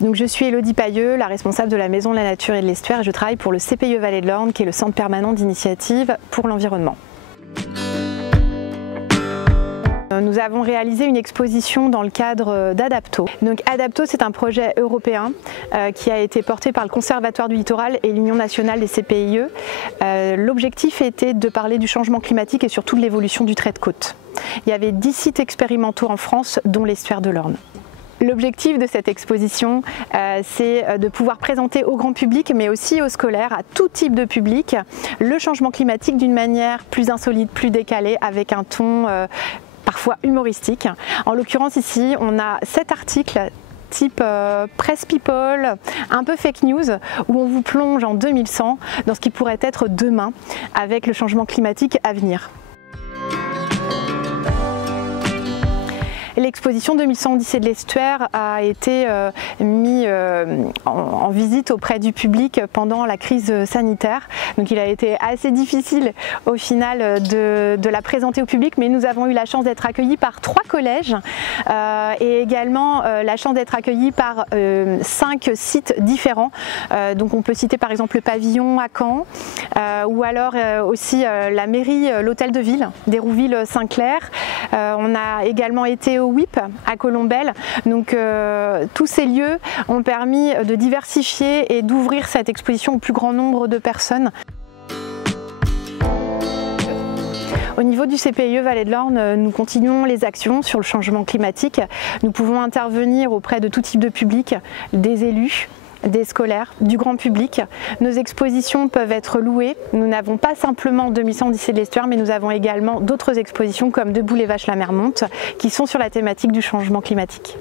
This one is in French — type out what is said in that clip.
Donc je suis Élodie Pailleux, la responsable de la Maison de la Nature et de l'Estuaire, et je travaille pour le CPIE Vallée de l'Orne, qui est le centre permanent d'initiative pour l'environnement. Nous avons réalisé une exposition dans le cadre d'Adapto. Donc Adapto, c'est un projet européen qui a été porté par le Conservatoire du Littoral et l'Union nationale des CPIE. L'objectif était de parler du changement climatique et surtout de l'évolution du trait de côte. Il y avait 10 sites expérimentaux en France, dont l'estuaire de l'Orne. L'objectif de cette exposition, c'est de pouvoir présenter au grand public, mais aussi aux scolaires, à tout type de public, le changement climatique d'une manière plus insolite, plus décalée, avec un ton parfois humoristique. En l'occurrence ici, on a 7 articles type presse people, un peu fake news, où on vous plonge en 2100 dans ce qui pourrait être demain avec le changement climatique à venir. L'exposition 2100 Odyssée de l'Estuaire a été mise en visite auprès du public pendant la crise sanitaire. Donc il a été assez difficile au final de la présenter au public, mais nous avons eu la chance d'être accueillis par 3 collèges et également la chance d'être accueillis par 5 sites différents. Donc on peut citer par exemple le pavillon à Caen ou alors aussi la mairie, l'hôtel de ville d'Hérouville-Saint-Clair. On a également été au WIP à Colombelles. Donc tous ces lieux ont permis de diversifier et d'ouvrir cette exposition au plus grand nombre de personnes. Au niveau du CPIE Vallée de l'Orne, nous continuons les actions sur le changement climatique. Nous pouvons intervenir auprès de tout type de public, des élus, des scolaires, du grand public. Nos expositions peuvent être louées. Nous n'avons pas simplement 2100 Odyssée de l'Estuaire, mais nous avons également d'autres expositions comme Debout les vaches, la mer monte, qui sont sur la thématique du changement climatique.